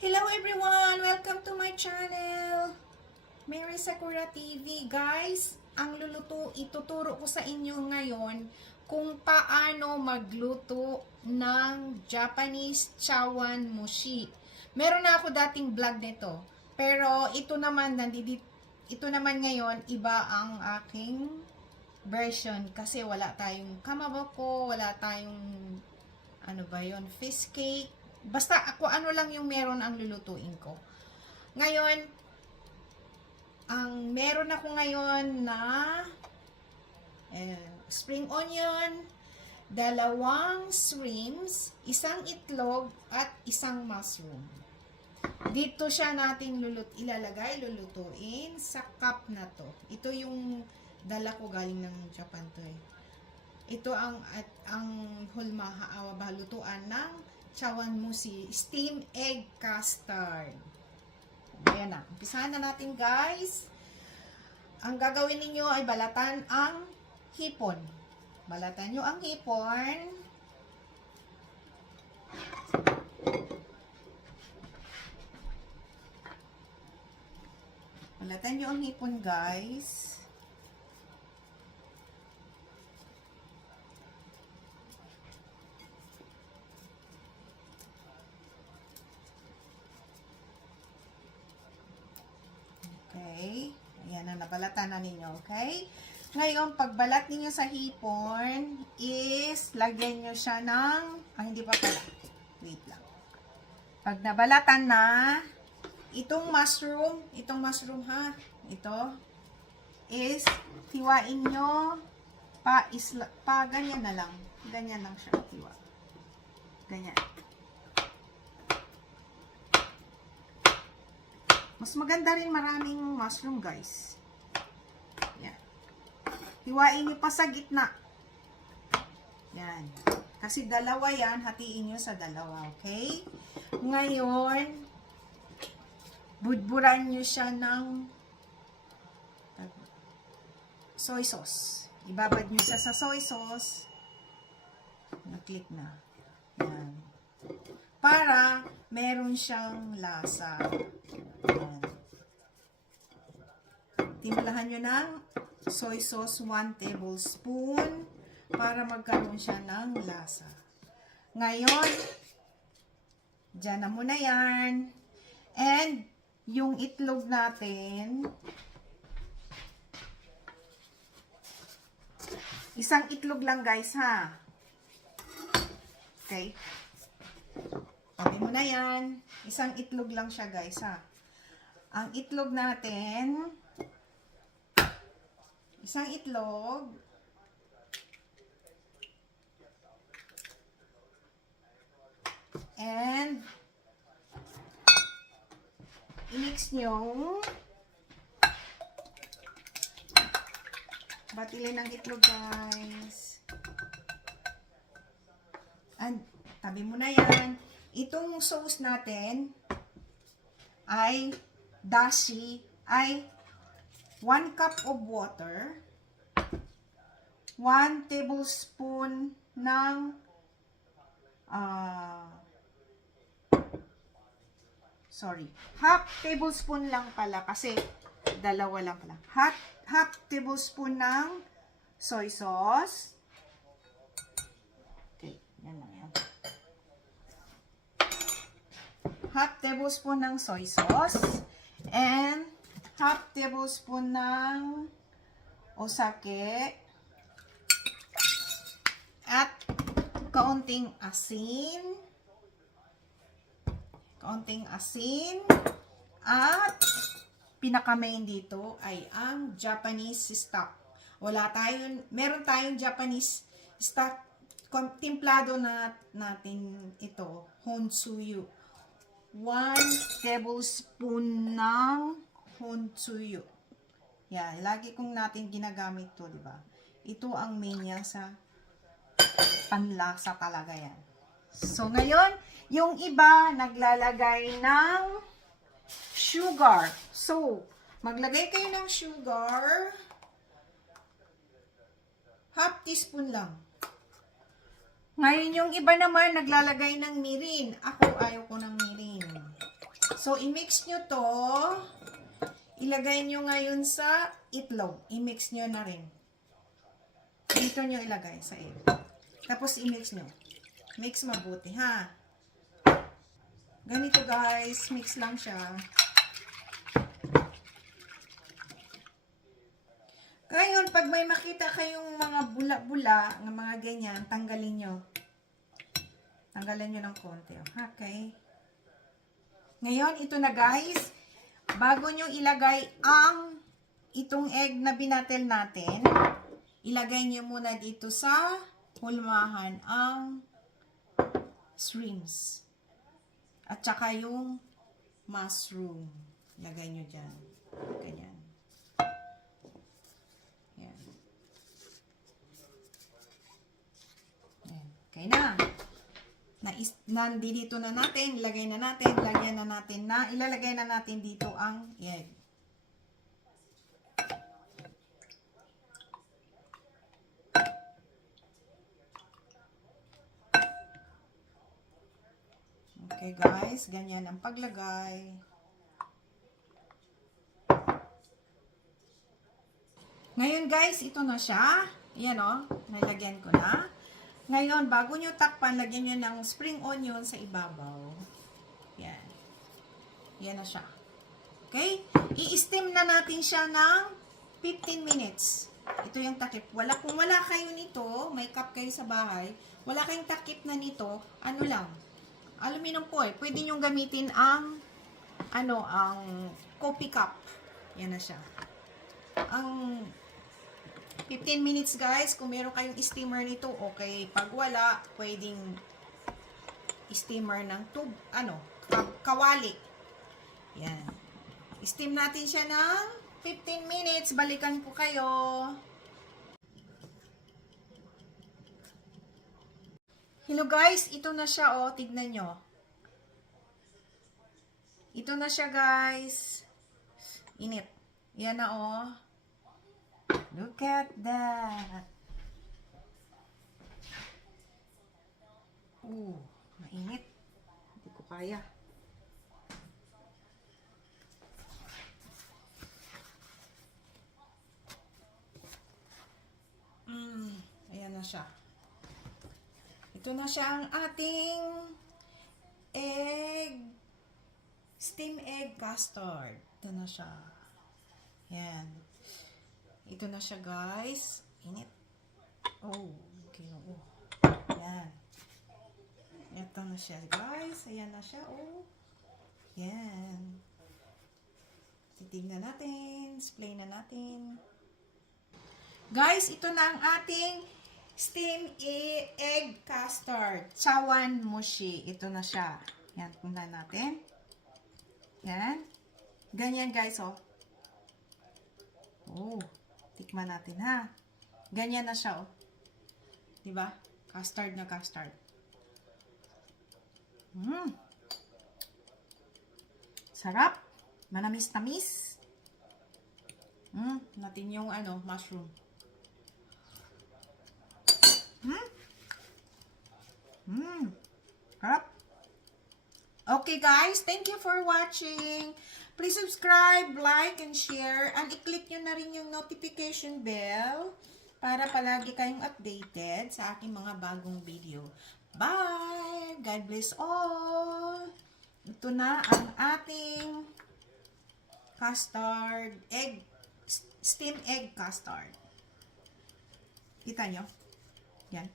Hello everyone! Welcome to my channel! Mary Sakura TV. Guys, ituturo ko sa inyo ngayon kung paano magluto ng Japanese chawan mushi. Meron na ako dating vlog nito. Pero ito naman ngayon, iba ang aking version. Kasi wala tayong kamaboko, wala tayong fish cake. Basta ako ano lang yung meron ang lulutuin ko. Ngayon, ang meron ako ngayon na spring onion, 2 shrimps, 1 itlog, at 1 mushroom. Dito siya natin lulutuin sa cup na to. Ito yung dala ko galing ng Japan to eh. Ito ang balutuan ng chawan mushi, steam egg custard. Ayan na. Umpisahan na natin guys. Ang gagawin ninyo ay balatan ang hipon. Balatan nyo ang hipon. Balatan nyo ang hipon guys. Okay. Ayan na, nabalatan na ninyo. Okay. Ngayon, pagbalat ninyo sa hipon is lagyan nyo siya ng, hindi pa pala. Wait lang. Pag nabalatan na, itong mushroom ha, ito, is hiwain nyo ganyan na lang. Ganyan lang siya hiwa. Ganyan. Mas maganda rin maraming mushroom, guys. Yan. Hiwain nyo pa sa gitna. Yan. Kasi dalawa yan, hatiin nyo sa dalawa, okay? Ngayon, budburan nyo siya ng soy sauce. Ibabad nyo siya sa soy sauce. Na-click na. Yan. Para meron siyang lasa. Yan. Timplahan nyo ng soy sauce 1 tablespoon para magkaroon siya ng lasa. Ngayon, dyan na muna yan. And, yung itlog natin, 1 itlog lang guys ha. Okay. Tabi mo na yan. 1 itlog lang siya guys ha. Ang itlog natin, 1 itlog. And, i-mix nyo. Batilin ang itlog guys. And, tabi mo na yan. Itong sauce natin ay dashi, ay 1 cup of water, 1 tablespoon ng half tablespoon lang pala kasi dalawa lang pala. Half tablespoon ng soy sauce. Okay, yan lang yan. Half tablespoon ng soy sauce and half tablespoon ng osake at kaunting asin. At pinaka-main dito ay ang Japanese stock. Meron tayong Japanese stock. Timplado natin ito, honsuyu. 1 tablespoon ng honsuyu. Yan, lagi kong natin ginagamit to, di ba? Ito ang main niya sa panlasa talaga yan. So, ngayon, yung iba naglalagay ng sugar. So, maglagay kayo ng sugar. Half teaspoon lang. Ngayon, yung iba naman naglalagay ng mirin. Ako, ayaw ko ng mirin. So, i-mix nyo to. Ilagay nyo ngayon sa itlog. I-mix nyo na rin. Dito nyo ilagay sa egg. Tapos, i-mix nyo. Mix mabuti, ha? Ganito, guys. Mix lang siya. Ngayon, pag may makita kayong mga bula-bula, ng mga ganyan, tanggalin nyo. Tanggalin nyo ng konti. Okay? Ngayon, ito na guys. Bago nyo ilagay itong egg na binatel natin, ilagay nyo muna dito sa hulmahan ang shrimps. At saka yung mushroom. Ilagay nyo dyan. Ganyan. Yan. Okay na. Nandito na natin, ilalagay na natin dito ang egg. Okay guys, ganyan ang paglagay. Ngayon guys, ito na siya. Ayan o, nalagyan ko na. Ngayon, bago nyo takpan, lagyan nyo ng spring onion sa ibabaw. Yan. Yan na siya. Okay? I-steam na natin siya ng 15 minutes. Ito yung takip. Kung wala kayo nito, may cup kayo sa bahay, wala kayong takip na nito, ano lang, aluminum foil. Pwede nyo gamitin ang coffee cup. Yan na siya. Ang 15 minutes guys, kung meron kayong steamer nito, okay. Pag wala, pwedeng steamer ng kawali. Yan. Steam natin siya ng 15 minutes. Balikan ko kayo. Hello guys, ito na siya oh, tignan nyo. Ito na siya guys. Init. Yan na oh. Look at that. Mainit. Hindi ko kaya. Ayan na siya. Ito na siya ang ating steam egg custard. Ito na siya. Yan. Ito na siya guys. Init. Okay. Yan. Ito na siya guys. Ayan na siya. Yan. Titignan natin. Display na natin. Guys, ito na ang ating steam egg custard. Chawan mochi. Ito na siya. Yan. Tingnan natin. Yan. Ganyan guys tikman natin ha. Ganyan na siya diba? Custard na custard. Sarap. Manamis-tamis. Natin yung mushroom. Sarap. Okay guys, thank you for watching. Please subscribe, like, and share. And i-click nyo na rin yung notification bell para palagi kayong updated sa aking mga bagong video. Bye! God bless all! Ito na ang ating steam egg custard. Kita nyo? Yan.